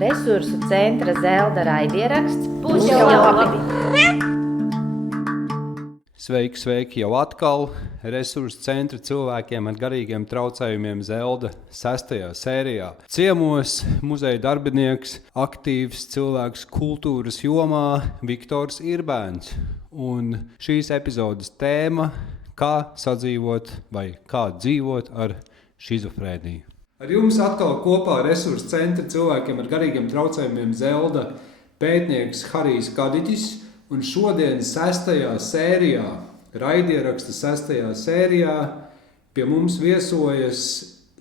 Resursu centra Zelda raidieraksts būs jau labi. Sveiki, jau atkal Resursu centra cilvēkiem ar garīgiem traucējumiem Zelda 6. sērijā. Ciemos muzeja darbinieks, aktīvs cilvēks kultūras jomā Viktors Irbēns. Un šīs epizodes tēma – kā sadzīvot vai kā dzīvot ar šizofrēniju. Ar jums atkal kopā Resursu centra cilvēkiem ar garīgiem traucējumiem Zelda pētnieks Harijs Kadiķis. Un šodien 6. sērijā, raidieraksta 6. sērijā, pie mums viesojas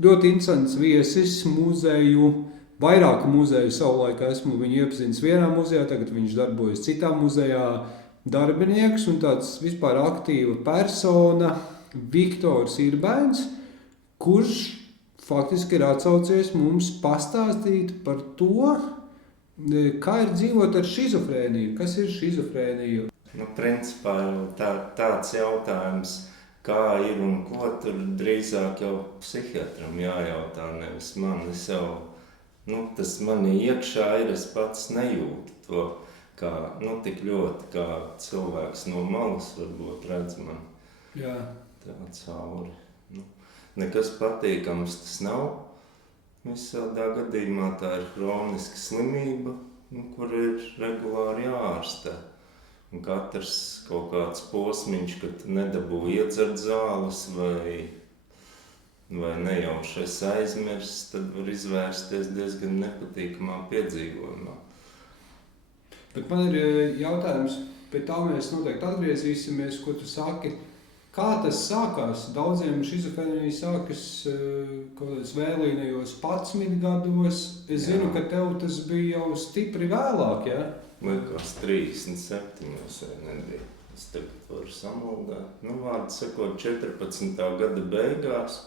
ļoti interesants viesis muzeju, vairāku muzeju savulaik esmu viņu iepazinis vienā muzejā, tagad viņš darbojas citā muzejā, darbinieks un tāds vispār aktīva persona Viktors Irbēns, kurš faktiski ir atsaucies mums pastāstīt par to, kā ir dzīvot ar šizofrēniju. Kas ir šizofrēnija? Principā tāds jautājums, kā ir un ko, tur drīzāk jau psihiatram jājautā, nevis man. Tas manī iekšā ir, es pats nejūtu to, kā, tik ļoti, kā cilvēks no malas varbūt redz man. Jā. Tā cauri. Nekas patīkams tas nav. Visādā gadījumā tā ir hroniska slimība, kur ir regulāri jāārstē. Un katrs kaut kāds posmiņš, kad nedabū iedzert zāles vai nejauši es aizmirst, tad var izvērsties diezgan nepatīkamā piedzīvojumā. Bet man ir jautājums, pie tā mēs noteikti atgriezīsimies, ko tu saki. Kā tas sākās? Daudziem šizofrēnija sākas kaut kādos vēlīnajos 11 gados. Es zinu, ka tev tas bija jau stipri vēlāk, ja? Likās 37 vai nebija. Es tagad varu samaldēt. Vārdu sakot, 14. gada beigās.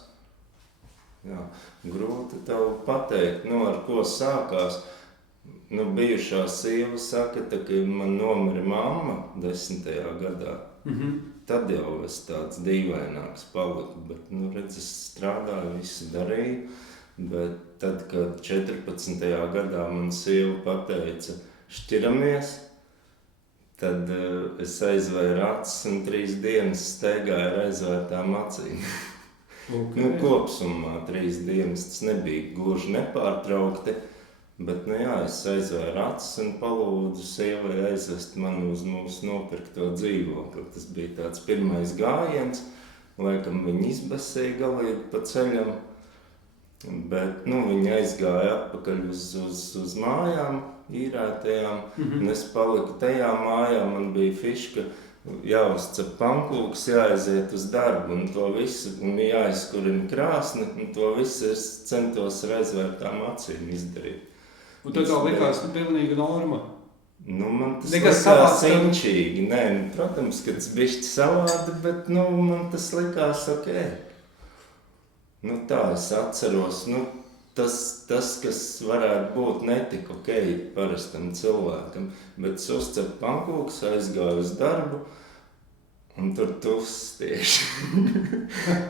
Jā, grūti tev pateikt, ar ko sākās. Bijušā sieva saka, ka man nomira mamma 10. gadā. Tad jau es tāds dīvaināks paliku, bet, es strādāju, visu darīju, bet tad, kad 14. gadā man sieva pateica, šķiramies, tad es aizvēru acis un 3 dienas steigāju ar aizvērtām acīm. Okay. Kopsumā 3 dienas tas nebija gluži nepārtraukti, bet, es aizvēru acis un palūdzu sievai aizvest mani uz mūsu nopirkto dzīvokli. Tas bija tāds pirmais gājiens, laikam viņa izbasīja galīgi pa ceļam, bet, viņa aizgāja atpakaļ uz mājām, īrētajām, un es paliku tajā mājā, man bija fiška, jāuzcep pankūks, jāaiziet uz darbu, un to visu, un jāizkurina krāsni, un to visu es centos ar aizvērtām acīm izdarīt. Un tad tev likās pilnīga norma? Man tas likās senčīgi. Protams, ka tas bišķi savādi, bet, man tas likās ok. Tā es atceros. Tas, kas varētu būt netika ok parastam cilvēkam, bet es uzcepu pankūks, aizgāju uz darbu, un tur tuvs tieši.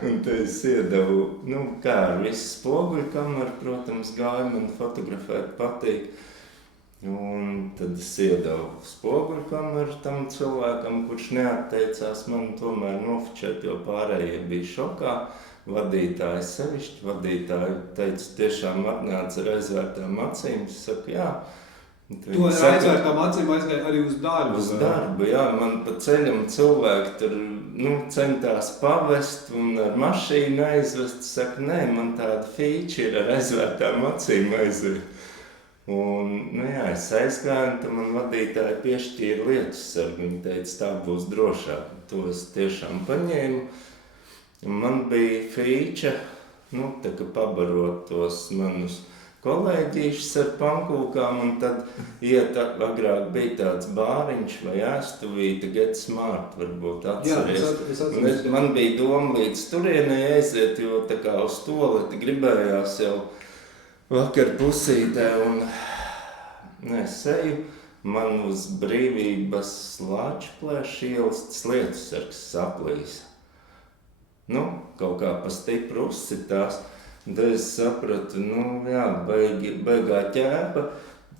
Un te es iedavu, kā ar visu spoguļu kameru, protams, gāju, man fotografēt patīk. Un tad es iedavu spoguļu kameru tam cilvēkam, kurš neatteicās man tomēr nofočēt, jo pārējie bija šokā. Vadītāji sevišķi, vadītāji teica, tiešām atnāca ar aizvērtām acīm. Es saku, jā. Tu ar aizvērtām acīm aizgāji arī uz darbu? Uz darbu, jā. Man pa ceļam cilvēki tur centās pavest un ar mašīnu aizvest. Saka, nē, man tāda fīča ir ar aizvērtām acīm aiziet. Un, es aizgāju, un tad man vadītāji piešķīra lietussargu. Viņi teica, tā būs drošāk. To es tiešām paņēmu. Un man bija fīča, pabarot tos manus kolēģīšus ar pankūkām, un tad agrāk bija tāds bāriņš vai ēstuvīte, Get Smart, varbūt atceries. Jā, es atceries. Man bija doma līdz turienei aiziet, jo tā kā uz toleti gribējās jau vakar pusītē, un es eju, man uz Brīvības Lāčplēša ielas tas lietussargs saplīsa. Kaut kā pa stipru uzsitās. Tad es sapratu, baigā ķēpa,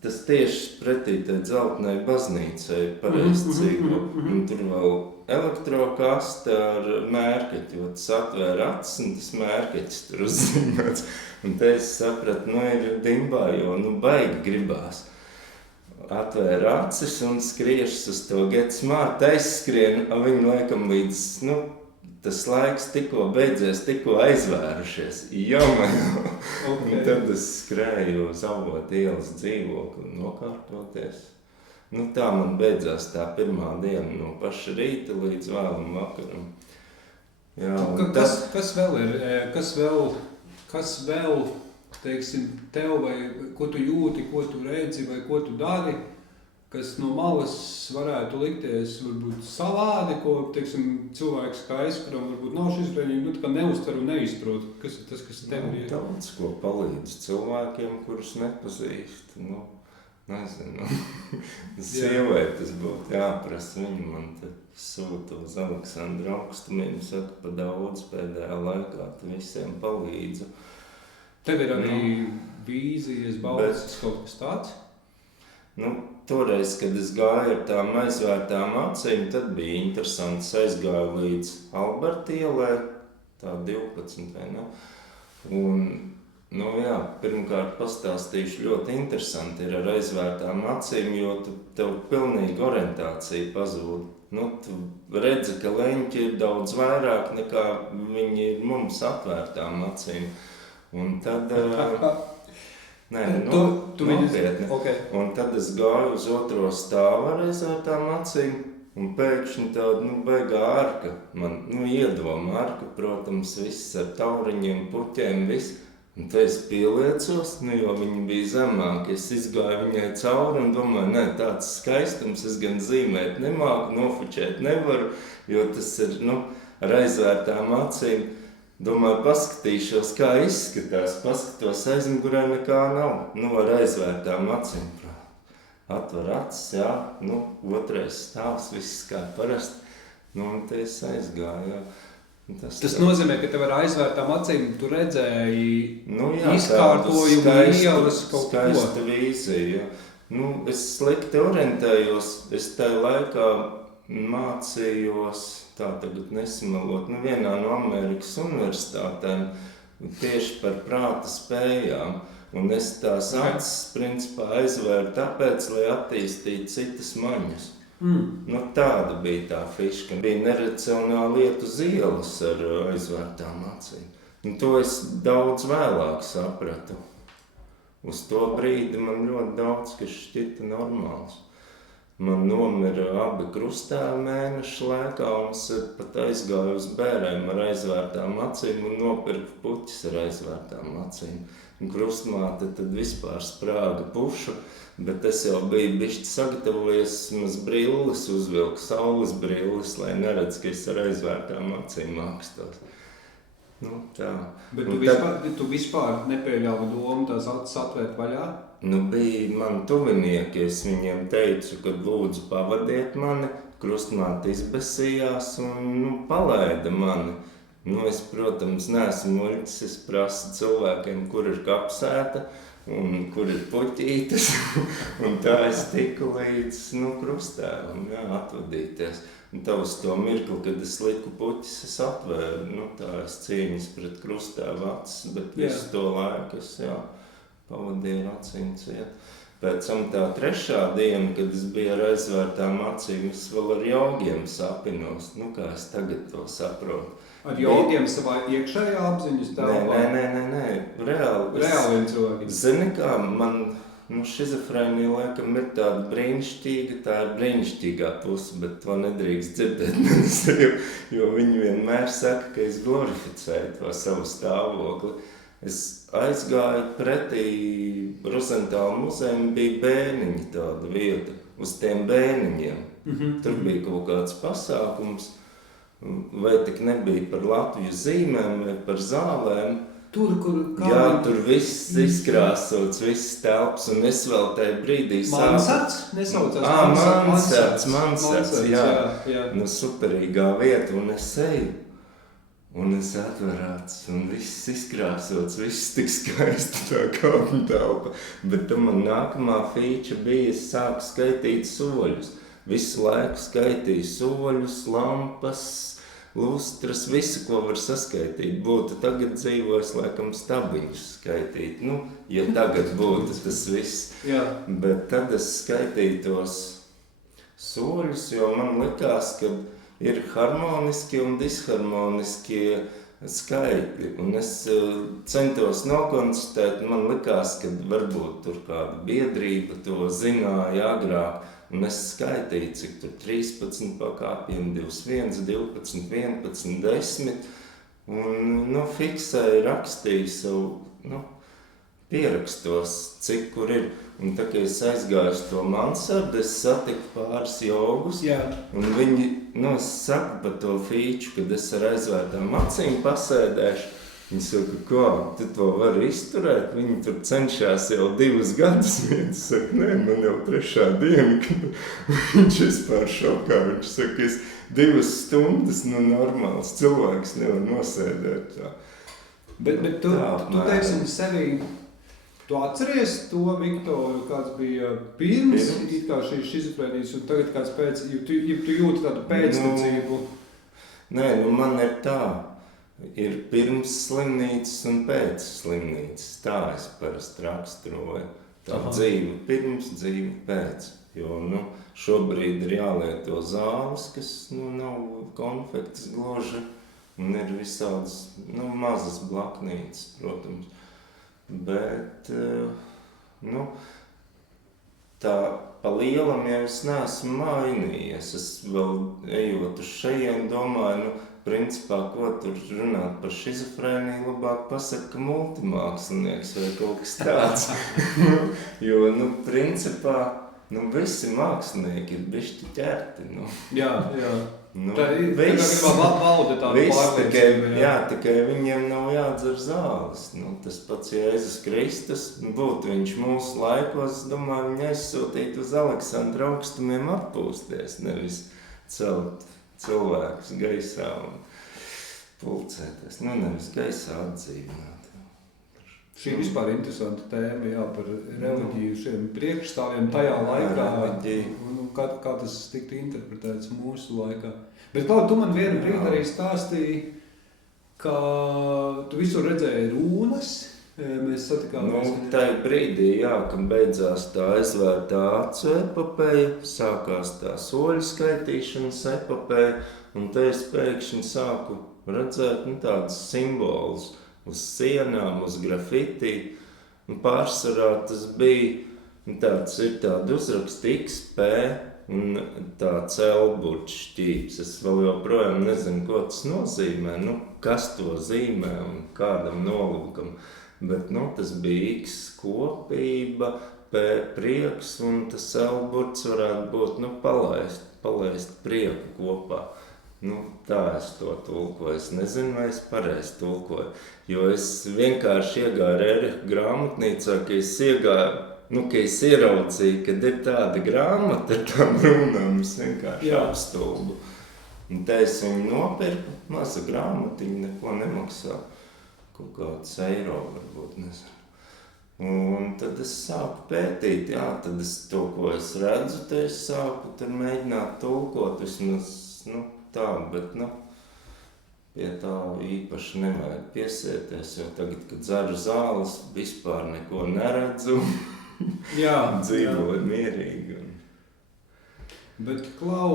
tas tieši pretī tai dzeltenai baznīcai pareizi dzīvo. Un tur vēl elektrokaste ar mērkeķi, jo tas atvēra acis un tas mērkeķis tur uzzīmēts. Un te es sapratu, ir dimbā, jo baigi gribās. Atvēra acis un skriešas uz to Get Smart, aizskrien, viņu laikam līdz, tas laiks tikko beidzies, tikko aizvērušies. Un tad es skrēju uz Avotu ielas dzīvokli nokārtoties. Tā man beidzās tā pirmā diena no paša rīta līdz vēlam vakaram. Jā, Kas vēl, teiksim, tev vai ko tu jūti, ko tu redzi vai ko tu dari, kas no malas varētu likties varbūt savādi, ko, teiksim, cilvēks kā es, kuram varbūt nav šis brīnījums, kā neuztver un neizprot, kas ir tas, kas tev ir? Daudz, ko palīdz cilvēkiem, kurus nepazīst, nezinu. Sievietes būtu jāprasa, viņi man te sūta uz Aleksandra augstumiem, saka, pa daudz pēdējā laikā, tu visiem palīdzu. Tev ir arī vīzijas, balsis, kaut kas tāds? Toreiz, kad es gāju ar tām aizvērtām acīm, tad bija interesanti. Es aizgāju līdz Alberta ielai, tā 12, vai ne? Un, pirmkārt pastāstīšu, ļoti interesanti ir ar aizvērtām acīm, jo tev pilnīgi orientācija pazūd. Tu redzi, ka leņķi ir daudz vairāk nekā viņi ir mums atvērtām acīm. Un tad... nopietni. Okay. Un tad es gāju uz otro stāvu ar aizvērtām acīm, un pēkšņi tāda, beigā arka. Man, iedoma arka, protams, viss ar tauriņiem, puķiem, viss. Un te es pieliecos, jo viņi bija zemāki. Es izgāju viņai cauri un domāju, tāds skaistums es gan zīmēt nemāku, nofučēt nevaru, jo tas ir, ar aizvērtām acīm. Domāju, paskatīšos, kā izskatās, paskatos aizmugurē nekā nav, ar aizvērtām acīm. Atver acis, otrais stāvs, viss kā parasti, un te es aizgāju, Tas nozīmē, ka tev ar aizvērtām acīm tu redzēji izkārtojumu, ielas kaut ko. Skaista vīzija, es slikti orientējos, es tajā laikā mācījos, tā tagad nesamalot, vienā no Amerikas universitātēm tieši par prāta spējām. Un es tās acis, principā, aizvēru tāpēc, lai attīstītu citas maņas. Tāda bija tā fiška. Bija neracionāli iet uz ielas ar aizvērtām acīm. To es daudz vēlāk sapratu. Uz to brīdi man ļoti daudz, kas šķita normāls. Man nomira abi krustēvi mēnešu laikā, un es pat aizgāju uz bērēm ar aizvērtām acīm un nopirku puķis ar aizvērtām acīm. Un krustmāte tad vispār sprāga pušu, bet es jau biju bišķi sagatavojies maz brilles, uzvilku saules brilles, lai neredz, ka es ar aizvērtām acīm mākstos. Tā. Bet tu vispār nepieļāvi domu tās acis atvērt vaļā? Bija man tuvinieki, es viņiem teicu, ka lūdzu pavadiet mani, krustmāte izbesījās un palaida mani. Es, protams, neesmu muļķis, es prasu cilvēkiem, kur ir kapsēta un kur ir puķītes, un tā es tiku līdz krustēvam, atvadīties. Un tā uz to mirkli, kad es liku puķis, es atvēru, tā es cīņas pret krustēvu acis, bet visu to laiku es, pavadīju ar acīm ciet. Pēc tam tā trešā diena, kad es biju ar aizvērtām acīm, es vēl ar jogiem sapinos, kā es tagad to saprotu. Ar jogiem savā iekšējā apziņas telpā? Nē, reāli. Reāliem cilvēkiem. Zini kā, man šizofrēnija laikam ir tāda brīnišķīga, tā ir brīnišķīgā puse, bet to nedrīkst dzirdēt, jo viņi vienmēr saka, ka es glorificēju to savu stāvokli. Es aizgāju pretī Rozentāla muzejam, bija bērniņi tāda vieta, uz tiem bērniņiem. Tur bija kaut kāds pasākums, vai tik nebija par Latviju zīmēm vai par zālēm. Tur viss izkrāsots, viss telps, un es vēl tajā brīdī Mansards? Nesaucās Mansards, jā. Superīgā vieta, un es eju. Un es atveru acis, un viss izkrāsots, viss tik skaisti tā kāpņu telpa. Bet tam man nākamā feature bija, es sāku skaitīt soļus. Visu laiku skaitīju soļus, lampas, lustras, visu, ko var saskaitīt. Būtu tagad dzīvojis, laikam, stabiņus skaitīt. Nu, ja tagad būtu tas viss. Jā. Bet tad es skaitīju tos soļus, jo man likās, ka ir harmoniski un disharmoniski skaitļi. Un es centos nokonstatēt, man likās, ka varbūt tur kāda biedrība to zināja agrāk. Un es skaitīju, cik tur 13 pakāpiem, 21, 12, 11, 10. Un fiksēju, rakstīju savu, pierakstos, cik kur ir. Un tā kā es aizgāju uz to mansardu, es satiku pāris jogus. Jā. Un viņi, es saku par to feature, kad es ar aizvērtām acīm pasēdēšu. Viņi saka, kā, tu to vari izturēt? Viņi tur cenšās jau 2 gadus. Viņš saka, nē, man jau 3. diena, kad viņš vispār šokā. Viņš saka, es 2 stundas, normāls cilvēks nevar nosēdēt tā. Bet tu teiksim sevi, tu atceries to, Viktoru, kāds bija pirms it kā šīs šizofrēnijas, un tagad kāds pēc, ja tu jūti tādu pēctecību? Nē, man ir tā. Ir pirms slimnīcas un pēc slimnīcas. Tā es parasti raksturoju. Tā dzīve pirms, dzīve pēc. Jo, šobrīd ir jālieto zāles, kas, nav konfekts gluži. Un ir visādas, mazas blaknītes, protams. Bet, tā pa lielam jau es neesmu mainījies. Es vēl ejot uz šejien domāju, principā, ko tur runāt par šizofrēniju, labāk pasaka, ka multimākslinieks vai kaut kas tāds. Jo, principā, visi mākslinieki ir bišķi ķerti. Jā. Tā ir viss, valda tāda pārliecība. Jā, tikai viņiem nav jādzer zāles. Tas pats Jēzus Kristus, būtu viņš mūsu laikos, es domāju, viņi aizsūtītu uz Aleksandra augstumiem atpūsties, nevis celt cilvēkus gaisā un pulcēties. Nevis gaisā atdzīvināt. Šī vispār interesanta tēma, jā, par reliģiju, šiem priekšstāviem tajā laikā, kā tas tiktu interpretēts mūsu laikā. Bet, Klaud, tu man vienu brīdi arī stāstīji, ka tu visur redzēji rūnas, mēs satikāmies. Tajā brīdī, jā, kad beidzās tā aizvērtā acu epopeja, sākās tā soļu skaitīšanas epopeja, un te es pēkšņi sāku redzēt tādus simbolus uz sienām, uz grafiti. Un pārsvarā tas bija tāds ir tāda uzraksta XP un tāds L-burts šķīps. Es vēl joprojām nezinu, ko tas nozīmē, kas to zīmē un kādam nolūkam. Bet tas bija X kopība, P prieks, un tas L-burts varētu būt palaist prieku kopā. Tā es to tulkoju. Es nezinu, vai es pareizi tulkoju. Jo es vienkārši iegāju Rēriha grāmatnīcā, ka es ieraudzīju, kad ir tāda grāmata ar tām runām, es vienkārši apstulbu. Un te es viņu nopirku, maza grāmatiņa, neko nemaksā. Kaut kāds eiro varbūt, nezinu. Un tad es sāku pētīt, tad es to, ko es redzu, te es sāku tur mēģināt tulkot vismaz, tā, bet, pie tā īpaši nevajag piesieties, jo tagad, kad dzeru zāles, vispār neko neredzu, dzīvoju mierīgi. Bet, Klau,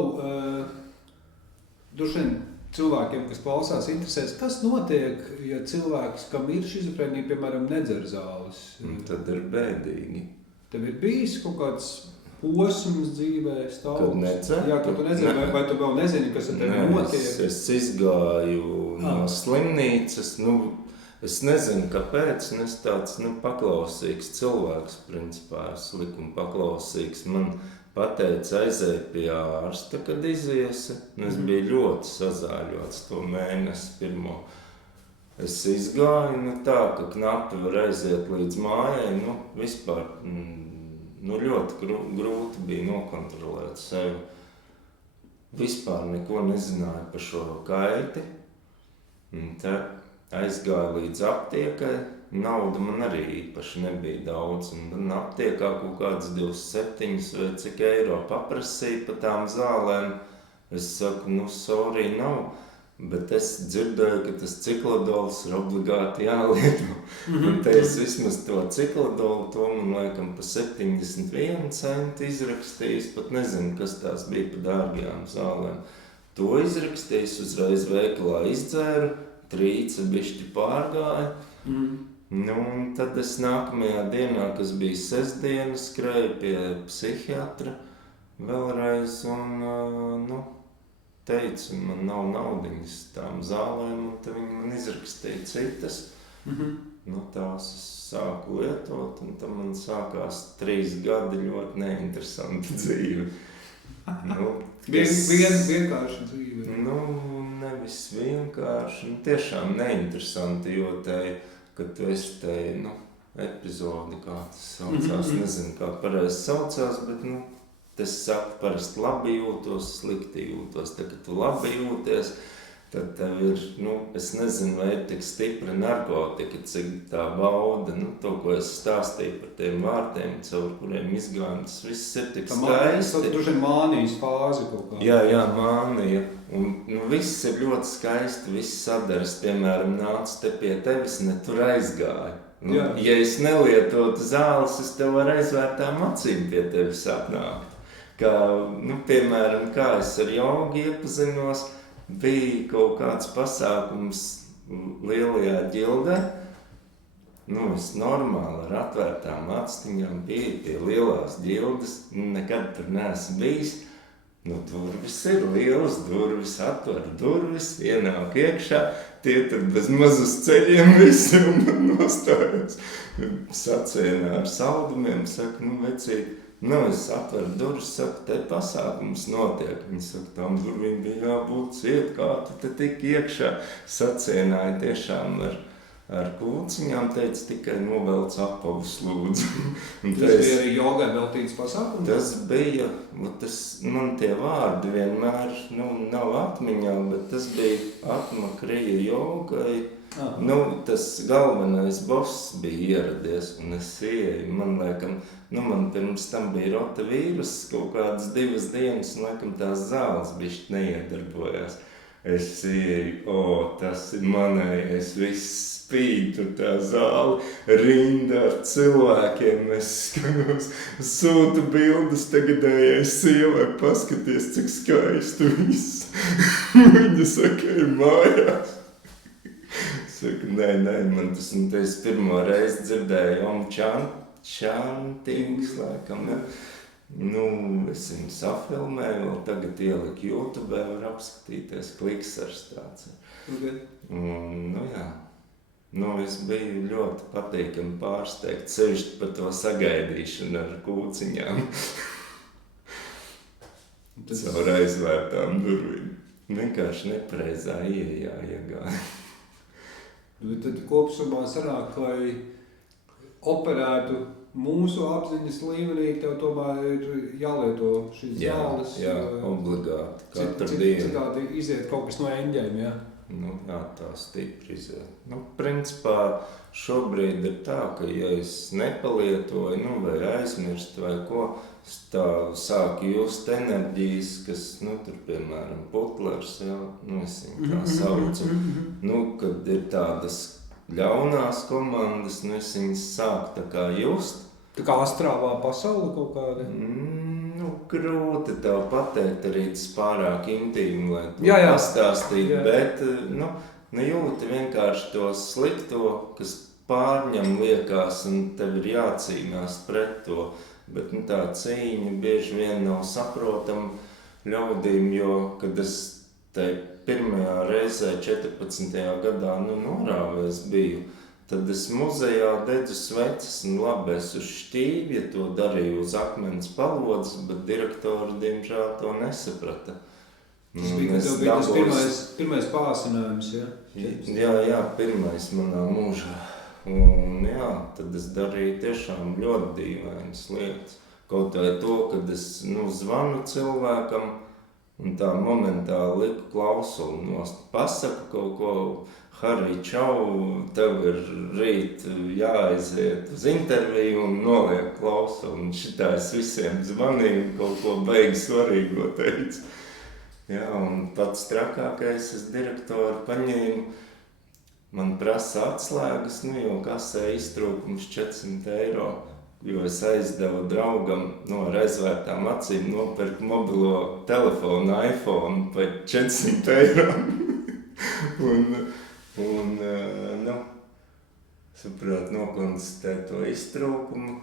droši vien cilvēkiem, kas klausās, interesēs, kas notiek, ja cilvēks, kam ir šizofrēnija, piemēram, nedzer zāles? Tad ir bēdīgi. Tev ir bijis kaut kāds posms dzīvē, stāvoklis? Kad nedzer? Jā, kad tu nedzer, vai tu vēl nezini, kas ar tevi notiek? Es izgāju no slimnīcas, es nezinu, kāpēc, un es tāds, paklausīgs cilvēks, principā, es likuma paklausīgs. Man pateica aizēja pie ārsta, kad iziesi, un es biju ļoti sazāļots to mēnesi pirmo. Es izgāju, tā, ka knapi var aiziet līdz mājai, vispār, ļoti grūti bija nokontrolēt sevi. Vispār neko nezināju par šo kaiti. Un tad aizgāju līdz aptiekai. Nauda man arī īpaši nebija daudz. Un man aptiekā kaut kāds 27 vai cik eiro paprasīja par tām zālēm. Es saku, sorry, nav. Bet es dzirdēju, ka tas cikladols ir obligāti jālieto. Un te es vismaz to cikladolu, to man laikam pa 71 centu izrakstījis. Pat nezinu, kas tās bija pa dārgajām zālēm. To izrakstījis, uzreiz veikalā izdzēru, trīce bišķi pārgāja. Un tad es nākamajā dienā, kas bija sestdiena, skrēju pie psihiatra vēlreiz un, teicu, man nav naudiņas tām zālēm, un tad viņi man izrakstīja citas. Tās es sāku lietot, un tad man sākās 3 gadi ļoti neinteresanti dzīve. Vienkārši dzīve. Nevis vienkārši, tiešām neinteresanti, jo kad tu esi epizodi, kā tas saucās, nezinu, kā pareizi saucās, bet, es saku, parasti labi jūtos, slikti jūtos. Tad, kad tu labi jūties, tad tev ir, es nezinu, vai ir tik stipra narkotika, cik tā bauda, to, ko es stāstīju par tiem vārtiem, caur kuriem izgājam, tas viss ir tik skaisti. Tu ir mānijas fāze kaut kā. Jā, mānija. Un viss ir ļoti skaisti, viss sadaras, piemēram, nāca te pie tevis, ne tur aizgāja. Ja es nelietotu zāles, es tev ar aizvērtām acīm pie tevis atnākt. Kā, piemēram, kā es ar jogu iepazinos, bija kaut kāds pasākums lielajā ģildē. Es normāli ar atvērtām actiņām biju pie lielās ģildes, nekad tur neesmu bijis. Durvis ir lielas, durvis atver durvis, ienāk iekšā, tie tur bez mazas ceļiem visi un man nostājās. Sacienā ar saldumiem, saka, vecīt, es atveru durvis, saku, te pasākums notiek. Viņi saka, tām durvīm bija jābūt ciet, kā tu te tik iekšā. Sacienāja tiešām ar kūciņām, teica, tikai novelc apavus lūdzu. Tas bija arī jogai veltīts pasākums? Tas bija, man tie vārdi vienmēr nav atmiņā, bet tas bija atmakrija jogai. Tas galvenais boss bija ieradies, un es ieeju, man laikam, man pirms tam bija rotavīrus kaut kādas 2 dienas, un laikam tās zāles bišķi neiedarbojās. Es ieeju, tas ir manējais, viss spīd tur tā zāle, rinda ar cilvēkiem, es skatos, sūtu bildes tagadējai sievai, paskaties, cik skaistu viss. Viņa saka, ir mājās. Saku, nē, man tas, un es pirmo reizi dzirdēju Čantings, laikam, ja. Es viņu safilmēju, vēl tagad ieliku YouTube, var apskatīties, kliksars tāds. Un, jā. Es biju ļoti patīkami pārsteigts, sevišķi par to sagaidīšanu ar kūciņām. Caur aizvērtām durvīm. Vienkārši nepareizā ieejā iegāja. Tad kopsumā sanāk, lai operētu mūsu apziņas līmenī, tev tomēr ir jālieto šīs zāles. Jā, obligāti, katru dienu. Citādi iziet kaut kas no eņģēm, jā? Jā, tā stipri iziet. Principā šobrīd ir tā, ka ja es nepalietoju, vai aizmirstu vai ko, es tā sāku just enerģijas, kas, tur, piemēram, putlers, es viņu tā saucu. Kad ir tādas ļaunās komandas, es viņas sāku tā kā just. Tā kā astrālā pasaule kaut kāda? Grūti tev pateikt, arī tas pārāk intīmi, lai to jā. pastāstītu, bet, jūti vienkārši to slikto, kas pārņem liekas, un tev ir jācīnās pret to. Bet tā cīņa bieži vien nav saprotama ļaudīm, jo, kad es tai pirmajā reizē 14. gadā norāvēs biju, tad es muzejā dedzu sveces, un labi, es uz šķīvja to darīju uz akmens palodzes, bet direktori, diemžēl, to nesaprata. Tas bija tas pirmais pārsinājums, ja? Jā, pirmais manā mūžā. Un tad es darīju tiešām ļoti dīvainas lietas. Kaut vai to, kad es zvanu cilvēkam, Un tā momentāli liku klausulu nost. Pasaku kaut ko, Harī, čau, tev ir rīt jāaiziet uz interviju un noliek klausulu. Un šitā es visiem zvanīju un kaut ko beigi svarīgo teicu. Jā, un pats trakākais es direktoru paņēmu. Man prasa atslēgas, jo kasē iztrūkums 400 eiro. Jo es aizdevu draugam ar aizvērtām acīm nopirkt mobilo telefonu, iPhone par 400 eiro. Saprāt, nokonstatēju to iztrūkumu,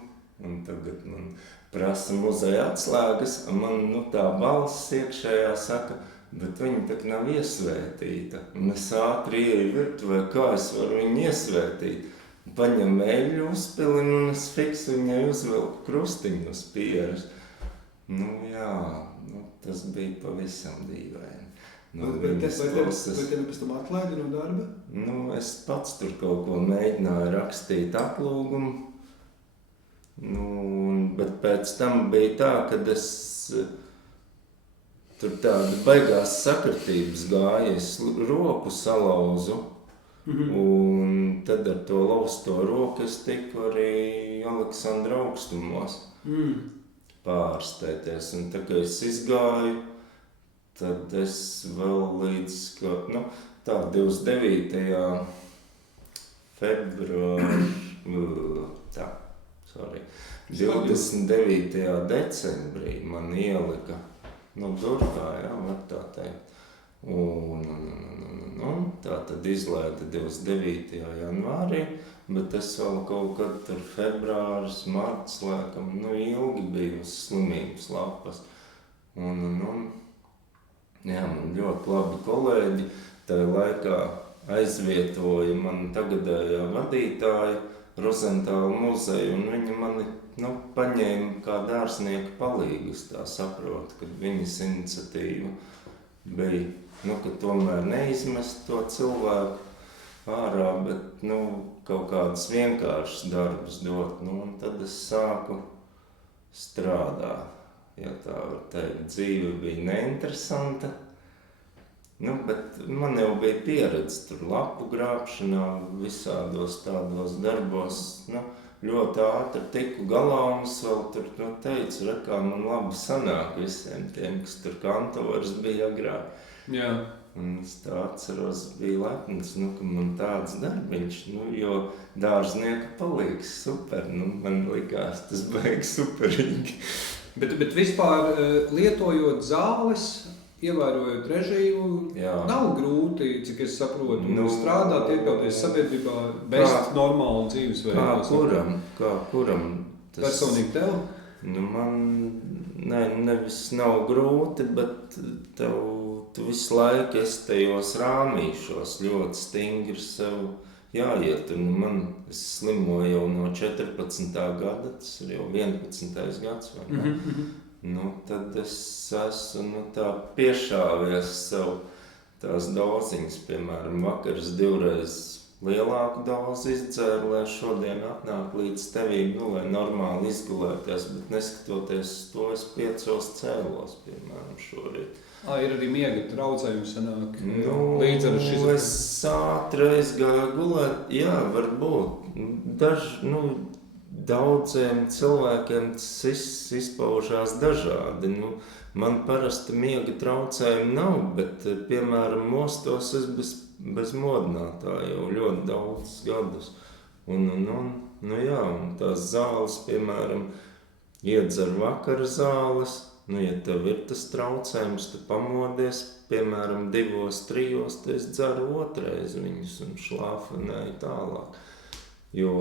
un tagad man prasa muzeja atslēgas, un man tā balss iekšējā saka, bet viņa tak nav iesvētīta. Un es ātri ieju virtuvē, kā es varu viņu iesvētīt. Paņem eļļu uzpilinu un es fiksu viņai uzvilku krustiņu uz pieres. Tas bija pavisam dīvaini. Vai tevi pēc tam atlaidi no darba? Es pats tur kaut ko mēģināju rakstīt atlūgumu. Bet pēc tam bija tā, kad es tur tāda baigās sakritības gāja, es roku salauzu. Un tad ar to lausto roku es tiku arī Aleksandra augstumos pārsteigties. Un tā kā es izgāju, tad es vēl līdz 29. decembrī man ielika durkā, var tā teikt. Un tā tad izlaida 29. janvārī, bet es vēl kaut kad tur februāris, marts, laikam, ilgi biju uz slimības lapas. Man ļoti labi kolēģi tajā laikā aizvietoja man tagadējā vadītāja Rozentāla muzeju, un viņa mani paņēma kā dārznieka palīgu. Es tā saprotu, kad viņas iniciatīva bija. Ka tomēr neizmest to cilvēku ārā, bet kaut kādas vienkāršas darbus dot. Un tad es sāku strādāt. Ja tā var teikt, dzīve bija neinteresanta. Bet man jau bija pieredze tur lapu grābšanā, visādos tādos darbos. Ļoti ātri tiku galā un es vēl tur teicu, kā man labi sanāk visiem tiem, kas tur kantoris bija agrāk. Jā. Un es tā atceros, bija lepns, ka man tāds darbiņš, jo dārznieka palīgs super, man likās tas beigas superīgi. Bet vispār lietojot zāles, ievērojot režīmu, nav grūti, cik es saprotu, strādāt, iekļauties sabiedrībā bez normāla dzīvesveida. Kā kuram tas... Personīgi tev? Man nevis nav grūti, bet tu visu laiku esi tajos rāmīšos, ļoti stingri sev jāiet. Es slimoju jau no 14. gada, tas ir jau 11. gads, vai ne? Tad es esmu tā piešāvies sev tās doziņas, piemēram, vakars 2 reizes lielāku dozi izdzēru, lai šodien atnāk līdz tevīm, lai normāli izgulēties, bet neskatoties to, es 5 cēlos, piemēram, šorīt. Ir arī miega traucējumi sanāk līdz ar šis... Es ātri aizgāju gulēt, varbūt. Daudziem cilvēkiem tas izpaužās dažādi. Man parasti miega traucējumi nav, bet, piemēram, mostos es bez modinātāja jau ļoti daudz gadus. Un tās zāles, piemēram, iedzer vakara zāles. Ja tev ir tas traucējums, tu pamodies, piemēram, 2, 3, tad es dzeru otrais viņus un šlāfenēju tālāk. Jo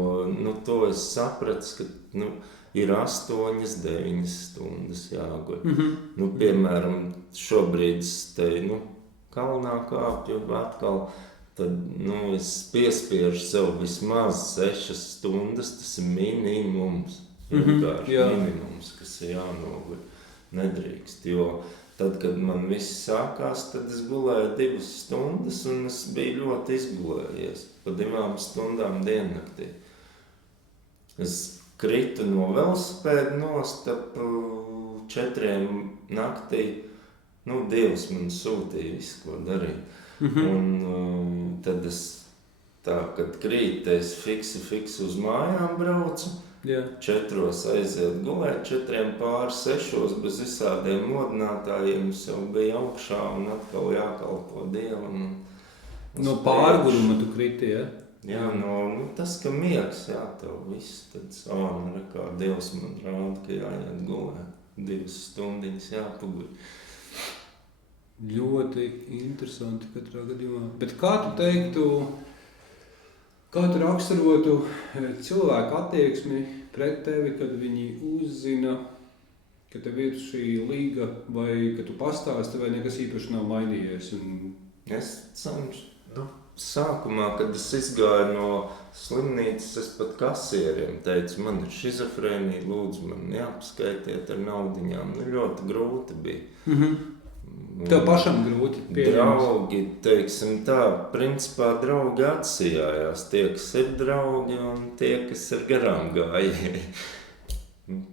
to es sapratu, ka ir 8, 9 stundas jāguļ. Piemēram, šobrīd es te kalnā kāpju atkal, tad es piespiežu sev vismaz 6 stundas, tas ir minimums. Minimums, kas ir jānoguļ. Nedrīkst, jo tad, kad man viss sākās, tad es gulēju 2 stundas un es biju ļoti izgulējies pa 2 stundām diennaktī. Es kritu no velosipēda nost ap 4 naktī Dievs man sūtīja visu, ko darīt. Un tad es tā, kad krīt, es fiksi uz mājām braucu. 4 aiziet gulēt, 4:45 bez visādiem modinātājiem. Es jau biju augšā un atkal jākalpo Dievam. No pārguruma tu kriti, ja? Jā, tas, ka miegs, jā, tev viss, tad kā Dievs man rāda, ka jāiet gulēt. 2 stundiņas jāpaguļ. Ļoti interesanti katrā gadījumā. Bet kā tu teiktu, kā tu raksturotu cilvēku attieksmi pret tevi, kad viņi uzzina, ka tev ir šī līga, vai ka tu pastāsti, vai nekas īpaši nav mainījies? Es cenšu. Sākumā, kad es izgāju no slimnīcas, es pat kasieriem teicu, man ir šizofrēnija, lūdzu, man jāpaskaitiet ar naudiņām. Ļoti grūti bija. Tev pašam grūti pieņemt? Draugi, teiksim tā, principā draugi atsijājās. Tie, kas ir draugi un tie, kas ir garām gājēji.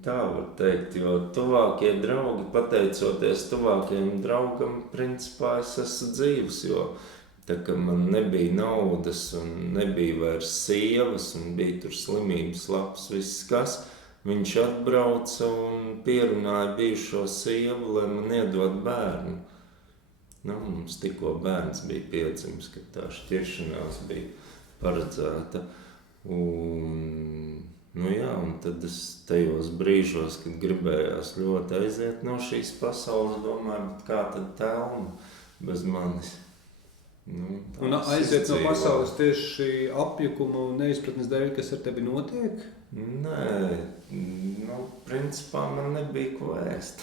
Tā var teikt, jo tuvākie draugi, pateicoties tuvākajam draugam, principā es esmu dzīvs, jo tā kā man nebija naudas un nebija vairs sievas un bija tur slimības lapas, viss kas, viņš atbrauca un pierunāja bijušo sievu, lai man iedod bērnu. Mums tikko bērns bija piedzimis, kad tā šķiršanās bija paredzēta. Un tad es tajos brīžos, kad gribējās ļoti aiziet no šīs pasaules, domāju, bet kā tad telma bez manis? Un aiziet no pasaules tieši apjukuma un neizpratnes dēļ, kas ar tevi notiek? Nē, principā man nebija ko ēst.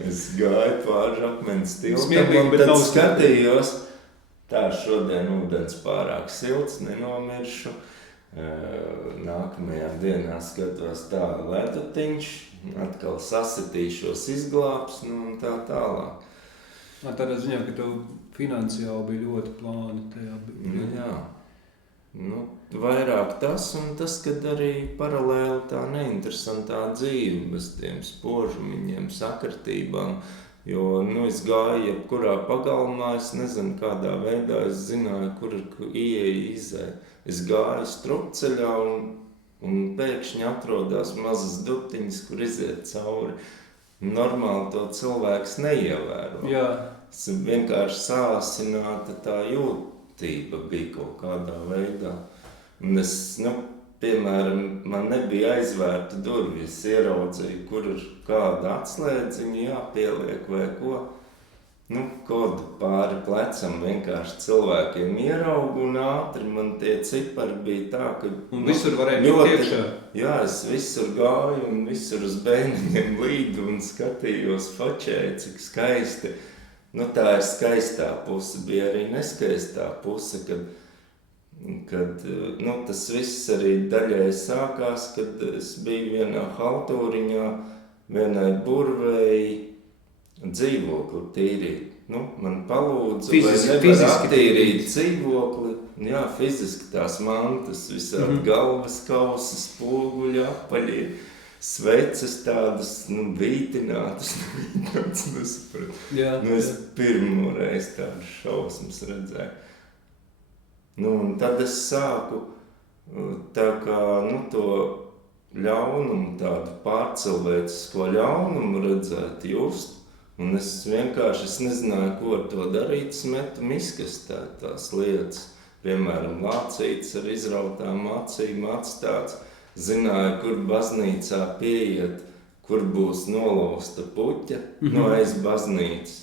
Es gāju pāri akmens tiltam un tad skatījos, tā šodien ūdens pārāk silts, nenomiršu. Nākamajā dienā skatos tā ledutiņš, atkal sasitīšos, izglābs, un tā tālāk. Tādā ziņā, ka tev finansiāli bija ļoti plāni tajā brīdī. Jā. Vairāk tas un tas, kad arī paralēli tā neinteresantā dzīve bez tiem spožumiņiem, sakritībām. Jo es gāju jebkurā pagalmā, es nezinu kādā veidā, es zināju, kur ir ieeja izēja. Es gāju strupceļā un pēkšņi atrodās mazas dubtiņas, kur iziet cauri. Normāli to cilvēks neievēro. Jā. Es vienkārši sāsināta tā jūtība bija kaut kādā veidā. Un es, piemēram, man nebija aizvērta durvi, es ieraudzīju, kur ir kāda atslēdziņa jāpieliek vai ko. Kodu pāri plecam vienkārši cilvēkiem ieraugu un ātri man tie cipari bija tā, ka... Un visur varēja būt iekšā? Jā, es visur gāju un visur uz bēniņiem līdu un skatījos, fočēju, cik skaisti. Tā ir skaistā puse, bija arī neskaistā puse, kad tas viss arī daļai sākās, kad es biju vienā haltūriņā, vienai burvēji dzīvokli tīrīt. Man palūdza, vai nevar attīrīt dzīvokli. Jā, fiziski tās mantas, visādi galvas kausi, spoguļi, apaļi, sveces tādas, vītinātas, nesapratu. Es pirmo reizi tādas šausmas redzēju. Un tad es sāku tā kā, to ļaunumu, tādu pārcilvēcisko ļaunumu redzēt, just. Un es vienkārši nezināju, ko ar to darīt, metu miskastē tās lietas. Piemēram, lācītes ar izrautām acīm atstāts. Zināju, kur baznīcā pieiet, kur būs nolausta puķa aiz baznīcas.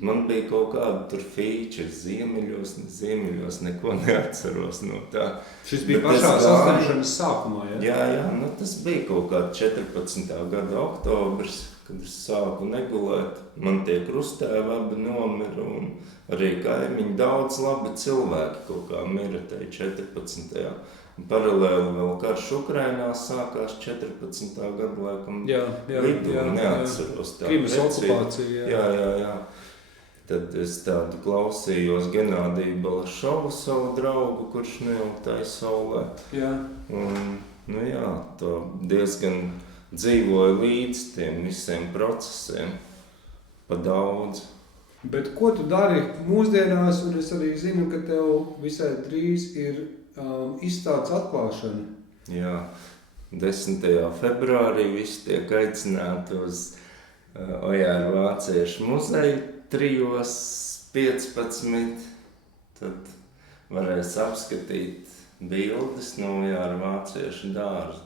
Man bija kaut kāda tur fīča, ziemeļos, neko neatceros no tā. Šis bija pašā saslimšanas sākumā, ja? Jā, tas bija kaut kāda 14. gada oktobrs. Kad es sāku negulēt, man tie krustēvi abi nomira un arī kaimiņi daudz labi cilvēki kaut kā mira tajā 14. Un paralēli vēl karš Ukrainā sākās 14. gadu laikam vidu, neatceros tā. Krimas okupācija, jā. Tad es tādu klausījos Genādiju Balašovu, savu draugu, kurš neaugtāja saulē. Jā. Un, to diezgan dzīvoju līdz tiem visiem procesiem pa daudz. Bet ko tu dari mūsdienās, un es arī zinu, ka tev visai drīz ir izstādes atklāšana. Jā, 10. februārī visi tiek aicināti uz Ojāra Vāciešu muzeju 3:15. Tad varēs apskatīt bildes no Ojāra Vāciešu dārza.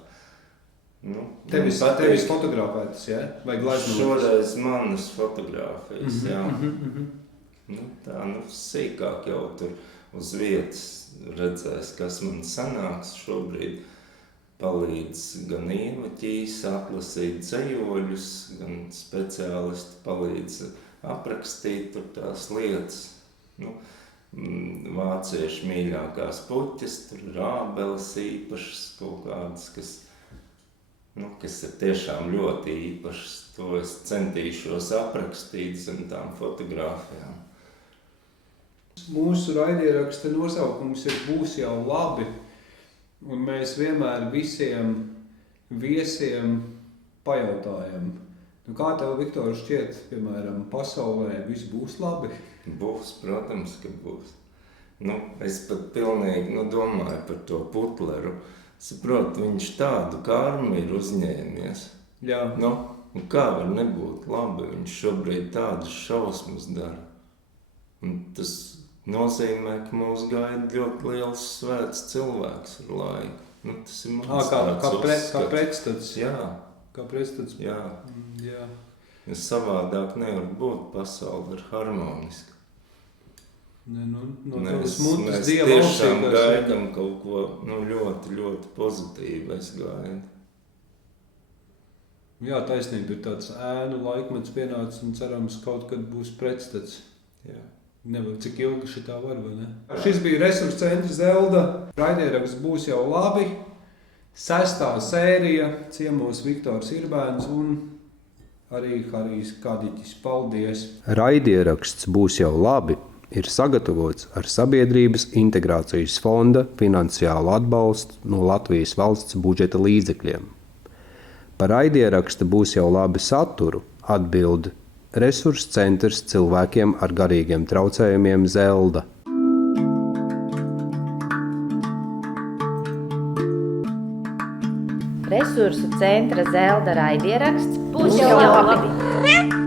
Nu, Tevis fotografētas, ja? Vai gleznotas? Šoreiz manas fotogrāfijas, jā. Nu, tā, sīkāk jau tur uz vietas redzēs, kas man sanāks. Šobrīd palīdz gan Ieva Ķīsa atlasīt dzejoļus, gan speciālisti palīdz aprakstīt tur tās lietas. Nu, vāciešu mīļākās puķes, tur rābeles īpašas kaut kādas, kas ir tiešām ļoti īpašas. To es centīšos aprakstīt zem tām fotogrāfijām. Mūsu raidieraksta nosaukums ir Būs jau labi, un mēs vienmēr visiem viesiem pajautājam. Nu, kā tev, Viktor, šķiet, piemēram, pasaulē viss būs labi? Būs, protams, ka būs. Nu, es pat pilnīgi domāju par to Putleru. Saprotu, viņš tādu karmu ir uzņēmies. Jā. Nu, kā var nebūt labi? Viņš šobrīd tādas šausmas dara. Un tas nozīmē, ka mūs gaida ļoti liels svēts cilvēks ar laiku. Nu, tas ir mans kā pretstats. Jā. Kā pretstats. Jā. Jā. Ja savādāk nevar būt, pasaule ir harmoniska. Mēs tiešām gaidām kaut ko ļoti, ļoti pozitīvu. Es gaidu. Jā, taisnība ir tāds ēnu laikmets pienācis un cerams kaut kad būs pretstats. Jā. Nevar, cik ilgi šitā var, vai ne? Šis bija Resursu centra Zelda. Raidieraksts Būs jau labi. 6. sērija, ciemos Viktors Irbēns un arī Harijs Kadiķis. Paldies! Raidieraksts Būs jau labi ir sagatavots ar Sabiedrības integrācijas fonda finansiālu atbalstu no Latvijas valsts budžeta līdzekļiem. Par raidieraksta Būs jau labi saturu atbild Resursu centrs cilvēkiem ar garīgiem traucējumiem Zelda. Resursu centra Zelda raidieraksts Būs jau labi!